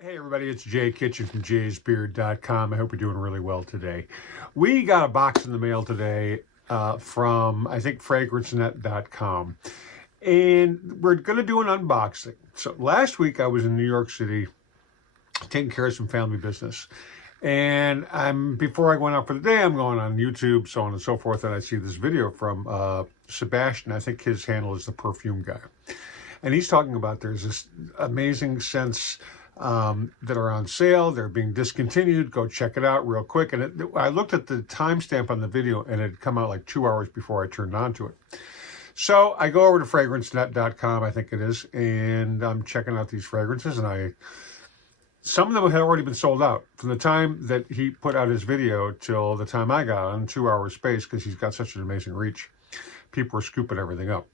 Hey everybody, it's Jay Kitchen from jaysbeard.com. I hope you're doing really well today. We got a box in the mail today from, I think, fragrancenet.com. And we're going to do an unboxing. So last week I was in New York City taking care of some family business. And before I went out for the day, I'm going on YouTube, so on and so forth, and I see this video from Sebastian. I think his handle is the perfume guy. And he's talking about there's this amazing scents that are on sale. They're being discontinued. Go check it out real quick. And I looked at the timestamp on the video, and it had come out like 2 hours before I turned on to it. So I go over to fragrancenet.com, I think it is, and I'm checking out these fragrances, and some of them had already been sold out from the time that he put out his video till the time I got on, 2 hours space, because he's got such an amazing reach. People were scooping everything up.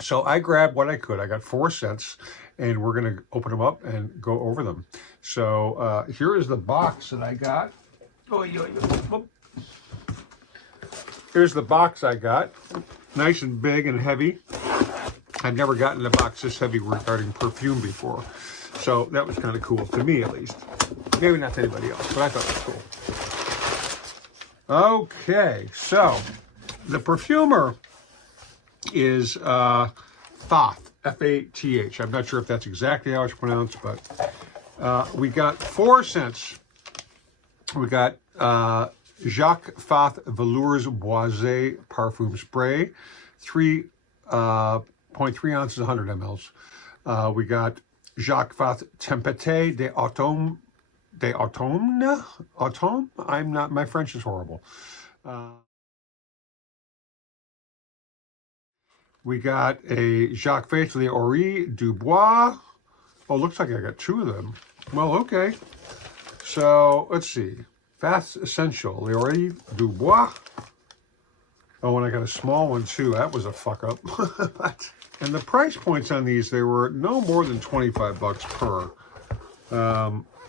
So I grabbed what I could. I got 4 scents, and we're going to open them up and go over them. So here is the box that I got. Here's the box I got. Nice and big and heavy. I've never gotten a box this heavy regarding perfume before. So that was kind of cool, to me at least. Maybe not to anybody else, but I thought it was cool. Okay, so the perfumer is Fath, F-A-T-H. I'm not sure if that's exactly how it's pronounced, but we got 4 scents. We got Jacques Fath Velorum Parfum Spray, 3.3 ounces, 100 mLs. We got Jacques Fath Tempête d'Automne. Automne? I'm not, my French is horrible. We got a Jacques Fath L'Oreille du Bois. Oh, looks like I got 2 of them. Well, okay. So, let's see. Fath's Essential, L'Oreille du Bois. Oh, and I got a small one, too. That was a fuck-up. And the price points on these, they were no more than 25 bucks per.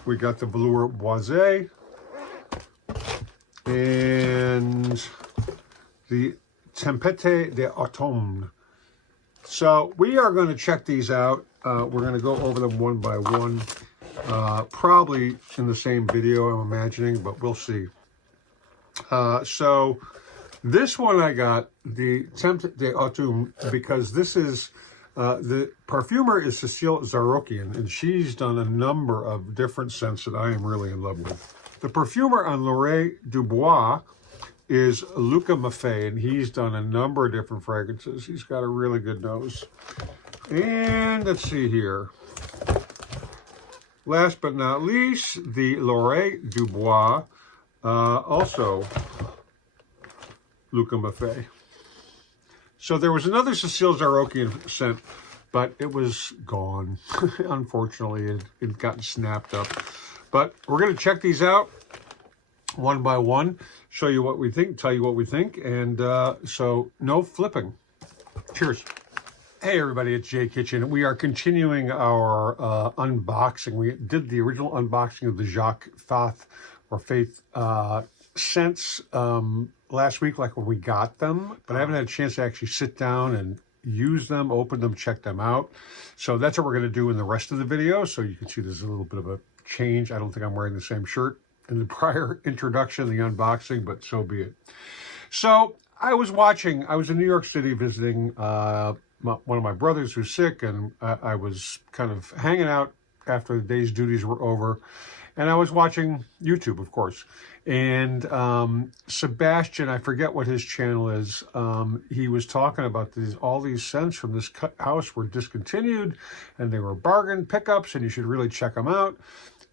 We got the Velour Boisé. And the Tempête d'Automne. So we are going to check these out. We're going to go over them one by one, probably in the same video, I'm imagining, but we'll see. So this one I got, the Tempête d'Automne, because this is, the perfumer is Cécile Zarokian, and she's done a number of different scents that I am really in love with. The perfumer on L'Oreille du Bois is Luca Maffei, and he's done a number of different fragrances. He's got a really good nose. And let's see here. Last but not least, the L'Oreille du Bois, also Luca Maffei. So there was another Cécile Zarokian scent, but it was gone. Unfortunately, it had gotten snapped up. But we're going to check these out one by one, show you what we think, tell you what we think, and so no flipping. Cheers. Hey everybody, it's Jay Kitchen. We are continuing our unboxing. We did the original unboxing of the Jacques Fath or Faith scents last week, like when we got them, but I haven't had a chance to actually sit down and use them, open them, check them out. So that's what we're going to do in the rest of the video. So you can see there's a little bit of a change. I don't think I'm wearing the same shirt in the prior introduction, the unboxing, but so be it. So I was in New York City visiting one of my brothers who's sick, and I was kind of hanging out after the day's duties were over, and I was watching YouTube, of course. And Sebastian, I forget what his channel is, he was talking about all these scents from this house were discontinued, and they were bargain pickups, and you should really check them out.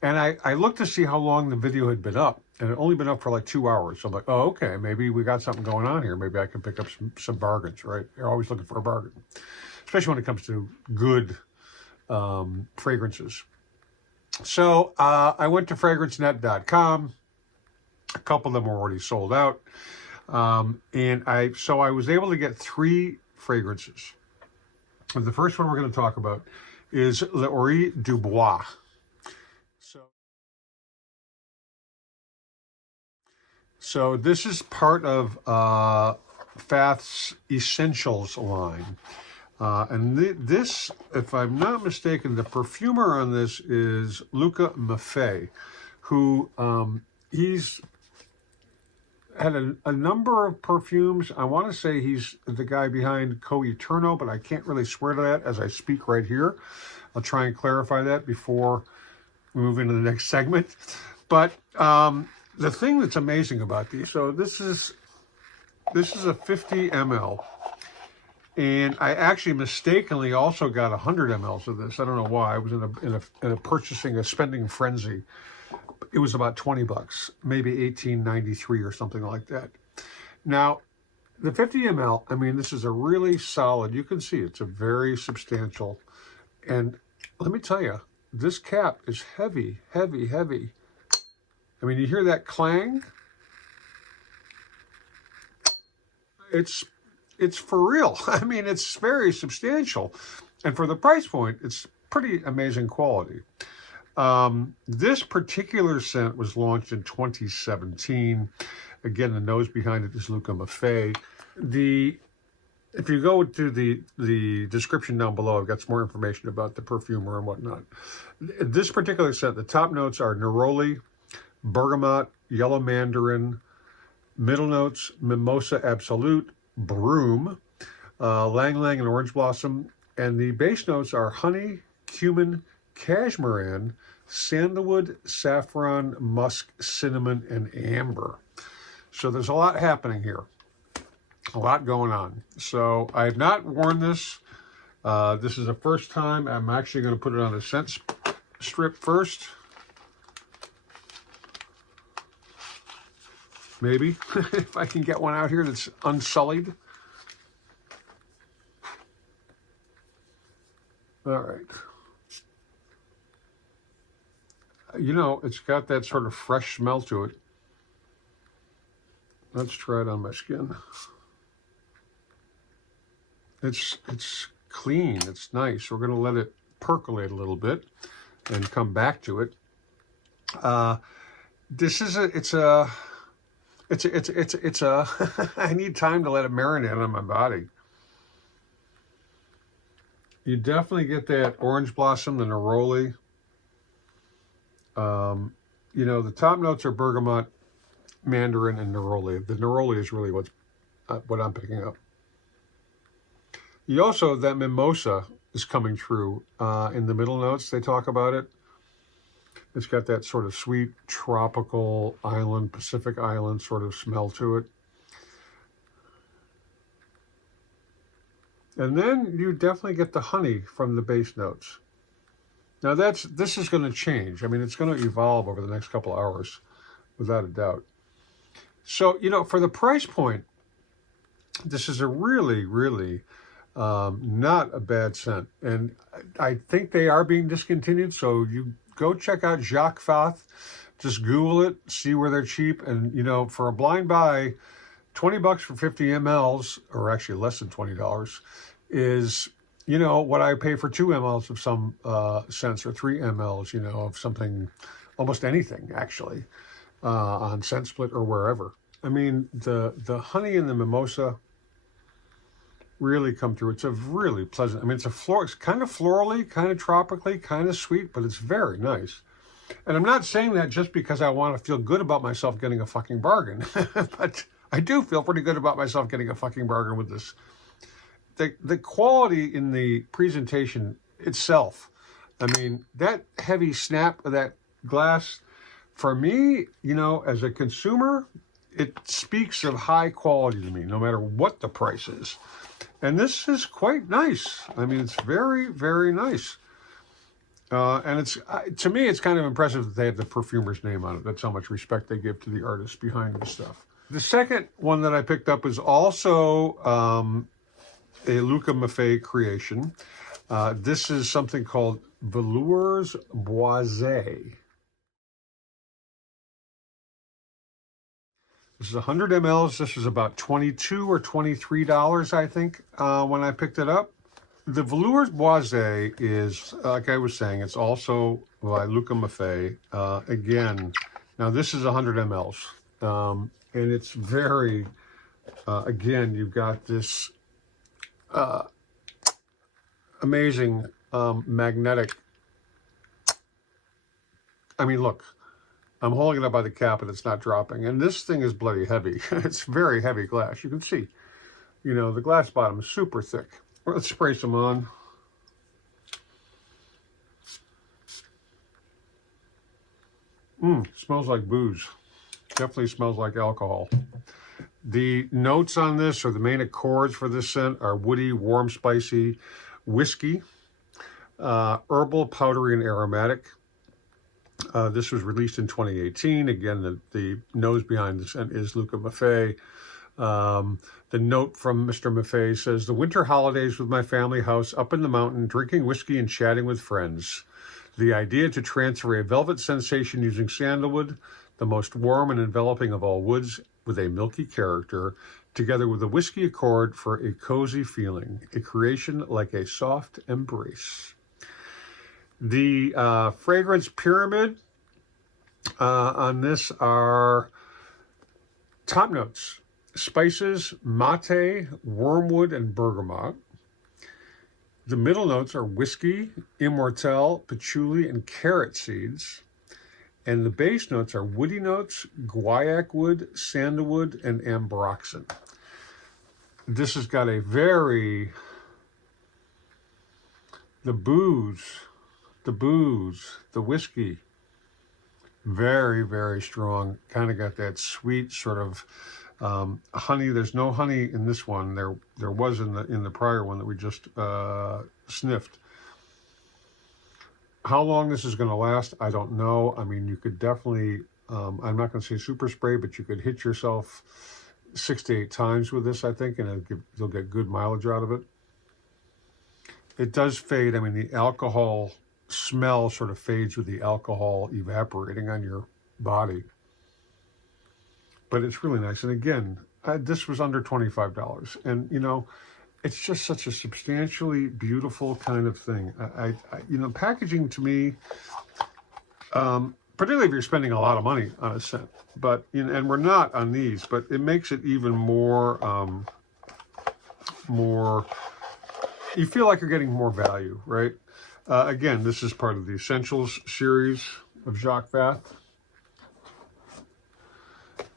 And I looked to see how long the video had been up, and it had only been up for like 2 hours. So I'm like, oh, okay, maybe we got something going on here. Maybe I can pick up some bargains, right? You're always looking for a bargain, especially when it comes to good fragrances. So I went to fragrancenet.com. A couple of them were already sold out. And so I was able to get 3 fragrances. And the first one we're going to talk about is L'Oreille du Bois. So this is part of Fath's Essentials line. This, if I'm not mistaken, the perfumer on this is Luca Maffei, who he's had a number of perfumes. I want to say he's the guy behind Co-Eterno, but I can't really swear to that as I speak right here. I'll try and clarify that before we move into the next segment. But the thing that's amazing about these, so this is a 50 ml. And I actually mistakenly also got 100 mLs of this. I don't know why. I was in a purchasing, a spending frenzy. It was about 20 bucks, maybe 18.93 or something like that. Now, the 50 ml, I mean, this is a really solid, you can see it's a very substantial. And let me tell you, this cap is heavy, heavy, heavy. I mean, you hear that clang? It's for real. I mean, it's very substantial. And for the price point, it's pretty amazing quality. This particular scent was launched in 2017. Again, the nose behind it is Luca Maffei. If you go to the description down below, I've got some more information about the perfumer and whatnot. This particular scent, the top notes are neroli, bergamot, yellow mandarin, middle notes, mimosa absolute, broom, lang lang and orange blossom, and the base notes are honey, cumin, cashmeran, sandalwood, saffron, musk, cinnamon, and amber. So there's a lot happening here, a lot going on. So I have not worn this. This is the first time. I'm actually going to put it on a scent strip first. Maybe, if I can get one out here that's unsullied. All right. You know, it's got that sort of fresh smell to it. Let's try it on my skin. It's clean, it's nice. We're gonna let it percolate a little bit and come back to it. This is it's a, I need time to let it marinate on my body. You definitely get that orange blossom, the neroli. You know, the top notes are bergamot, mandarin, and neroli. The neroli is really what I'm picking up. You also, that mimosa is coming through in the middle notes. They talk about it. It's got that sort of sweet tropical island, Pacific island sort of smell to it. And then you definitely get the honey from the base notes. Now this is going to change. I mean, it's going to evolve over the next couple of hours, without a doubt. So, you know, for the price point, this is a really, really not a bad scent. And I think they are being discontinued, so you go check out Jacques Fath. Just Google it, see where they're cheap. And, you know, for a blind buy, 20 bucks for 50 mLs, or actually less than $20, is, you know, what I pay for 2 mLs of some scents, or 3 mLs, you know, of something, almost anything, actually, on Scent Split or wherever. I mean, the honey and the mimosa really come through. It's a really pleasant, I mean, it's kind of florally, kind of tropically, kind of sweet, but it's very nice. And I'm not saying that just because I want to feel good about myself getting a fucking bargain, but I do feel pretty good about myself getting a fucking bargain with this. The quality in the presentation itself, I mean, that heavy snap of that glass, for me, you know, as a consumer, it speaks of high quality to me, no matter what the price is. And this is quite nice. I mean, it's very, very nice. And it's, to me, it's kind of impressive that they have the perfumer's name on it. That's how much respect they give to the artist behind the stuff. The second one that I picked up is also a Luca Maffei creation. This is something called Velours Boisé. This is 100 mLs. This is about $22 or $23, I think, when I picked it up. The Velours Boisé is, like I was saying, it's also by Luca Maffei. Again, now this is 100 mLs. And it's very, again, you've got this amazing magnetic. I mean, look, I'm holding it up by the cap and it's not dropping. And this thing is bloody heavy. It's very heavy glass. You can see, you know, the glass bottom is super thick. Let's spray some on. Smells like booze. Definitely smells like alcohol. The notes on this, or the main accords for this scent, are woody, warm, spicy, whiskey, herbal, powdery, and aromatic. This was released in 2018. Again, the nose behind the scent is Luca Maffei. The note from Mr. Maffei says, "The winter holidays with my family house up in the mountain, drinking whiskey and chatting with friends. The idea to transfer a velvet sensation using sandalwood, the most warm and enveloping of all woods, with a milky character, together with a whiskey accord for a cozy feeling, a creation like a soft embrace." The fragrance pyramid on this are top notes: spices, mate, wormwood, and bergamot. The middle notes are whiskey, immortelle, patchouli, and carrot seeds. And the base notes are woody notes, guaiac wood, sandalwood, and ambroxan. This has got a very, the booze, the whiskey, very, very strong. Kind of got that sweet sort of honey. There's no honey in this one. There was in the prior one that we just sniffed. How long this is going to last, I don't know. I mean, you could definitely, I'm not going to say super spray, but you could hit yourself 6 to 8 times with this, I think, and you'll get good mileage out of it. It does fade. I mean, the alcohol smell sort of fades with the alcohol evaporating on your body. But it's really nice. And again, this was under $25. And, you know, it's just such a substantially beautiful kind of thing. You know, packaging to me, particularly if you're spending a lot of money on a scent, but, you know, and we're not on these, but it makes it even more, you feel like you're getting more value, right? Again, this is part of the Essentials series of Jacques Fath.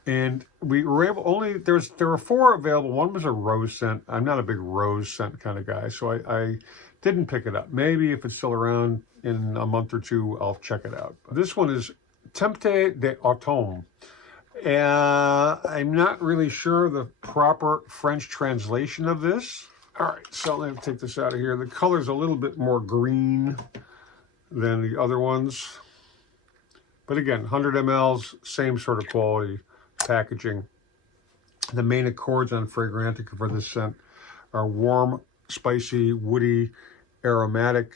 And we were able, there were 4 available. One was a rose scent. I'm not a big rose scent kind of guy, so I didn't pick it up. Maybe if it's still around in a month or 2, I'll check it out. This one is Tempte d'Automne. I'm not really sure the proper French translation of this. All right, so let me take this out of here. The color's a little bit more green than the other ones. But again, 100 mLs, same sort of quality packaging. The main accords on Fragrantica for this scent are warm, spicy, woody, aromatic,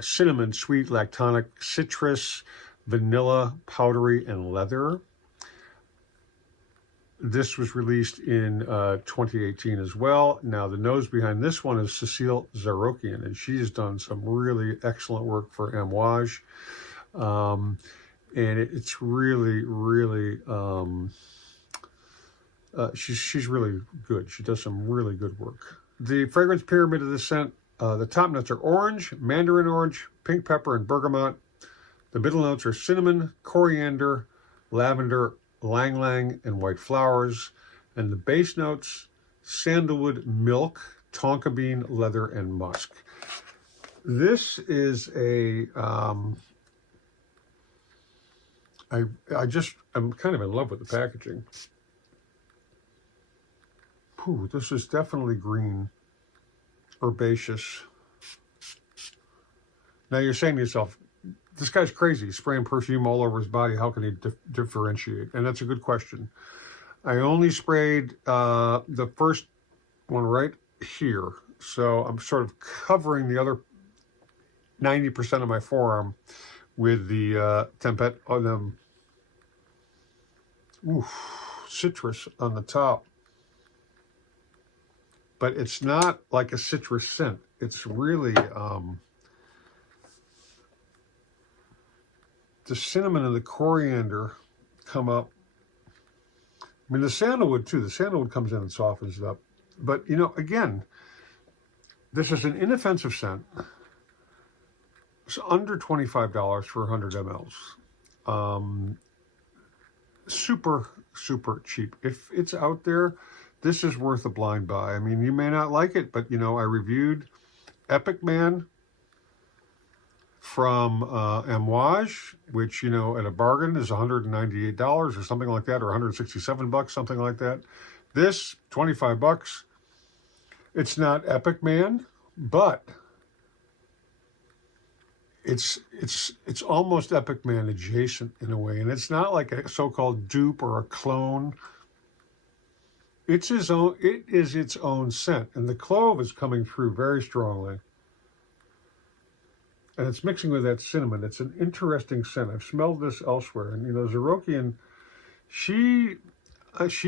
cinnamon, sweet, lactonic, citrus, vanilla, powdery, and leather. This was released in 2018 as well. Now, the nose behind this one is Cécile Zarokian, and she's done some really excellent work for Amouage. And it's really, really, she's really good. She does some really good work. The fragrance pyramid of this scent, the top notes are orange, mandarin orange, pink pepper, and bergamot. The middle notes are cinnamon, coriander, lavender, lang lang, and white flowers. And the base notes, sandalwood, milk, tonka bean, leather, and musk. This is a, I'm kind of in love with the packaging. Ooh, this is definitely green, herbaceous. Now you're saying to yourself, this guy's crazy, spraying perfume all over his body. How can he differentiate? And that's a good question. I only sprayed the first one right here. So I'm sort of covering the other 90% of my forearm with the Tempête on them. Citrus on the top. But it's not like a citrus scent. It's really the cinnamon and the coriander come up. I mean, the sandalwood too. The sandalwood comes in and softens it up. But, you know, again, This is an inoffensive scent. It's under $25 for 100 mLs. Super, super cheap. If it's out there, this is worth a blind buy. I mean, you may not like it, but, you know, I reviewed Epic Man from Amouage, which, you know, at a bargain is $198 or something like that, or 167 bucks, something like that. This, 25 bucks. It's not Epic Man, but it's almost Epic Man adjacent in a way, and it's not like a so-called dupe or a clone. It's his own. It is its own scent, and the clove is coming through very strongly, and it's mixing with that cinnamon. It's an interesting scent. I've smelled this elsewhere, and you know, Zarokian, she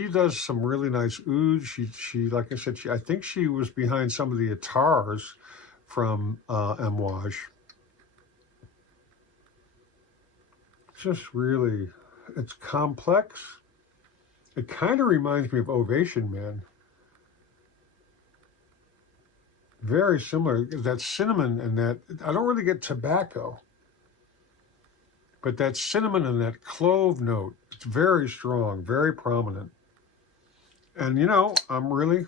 does some really nice ouds. She like I said, I think she was behind some of the Atars from Amouage. It's just really, it's complex. It kind of reminds me of Ovation Man. Very similar. That cinnamon and that, I don't really get tobacco, but that cinnamon and that clove note, it's very strong, very prominent. And, you know, I'm really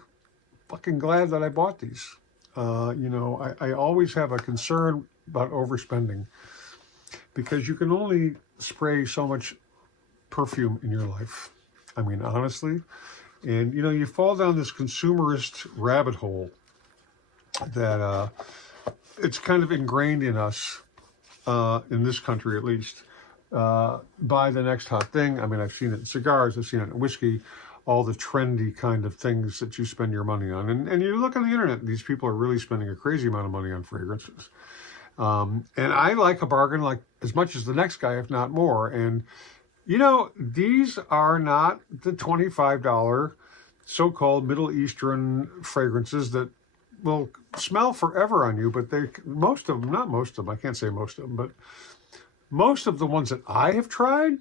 fucking glad that I bought these. You know, I always have a concern about overspending because you can only spray so much perfume in your life. I mean, honestly. And, you know, you fall down this consumerist rabbit hole that it's kind of ingrained in us, in this country at least, buy the next hot thing. I mean, I've seen it in cigars, I've seen it in whiskey, all the trendy kind of things that you spend your money on. And you look on the internet, these people are really spending a crazy amount of money on fragrances. And I like a bargain like as much as the next guy, if not more. And, you know, these are not the $25 so-called Middle Eastern fragrances that will smell forever on you, but most of them, not most of them, I can't say most of them, but most of the ones that I have tried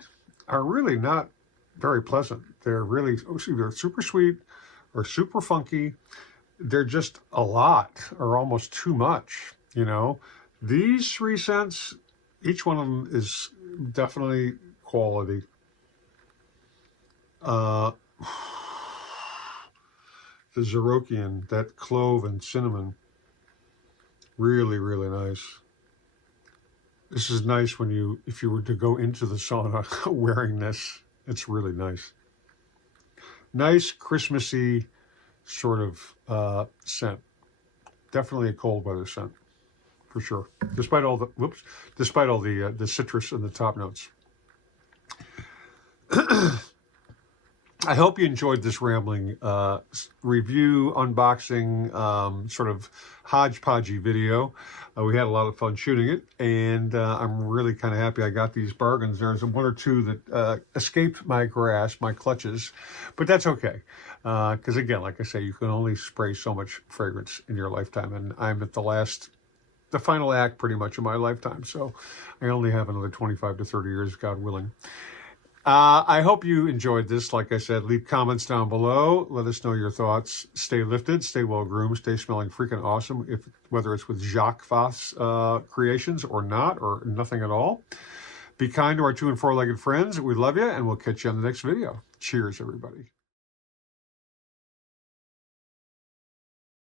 are really not very pleasant. They're really either super sweet or super funky. They're just a lot or almost too much, you know. These 3 scents, each one of them is definitely quality. The Zarokian, that clove and cinnamon, really, really nice. This is nice when if you were to go into the sauna wearing this, it's really nice. Nice, Christmassy sort of scent. Definitely a cold weather scent, for sure. Despite all the citrus and the top notes. I hope you enjoyed this rambling review, unboxing, sort of hodgepodgey video. We had a lot of fun shooting it, and I'm really kind of happy I got these bargains. There's 1 or 2 that escaped my grasp, my clutches, but that's okay. Because again, like I say, you can only spray so much fragrance in your lifetime, and I'm at the final act pretty much of my lifetime, so I only have another 25 to 30 years, God willing. I hope you enjoyed this. Like I said, leave comments down below. Let us know your thoughts. Stay lifted, stay well groomed, stay smelling freaking awesome, whether it's with Jacques Fath's creations or not, or nothing at all. Be kind to our 2- and 4-legged friends. We love you, and we'll catch you on the next video. Cheers, everybody.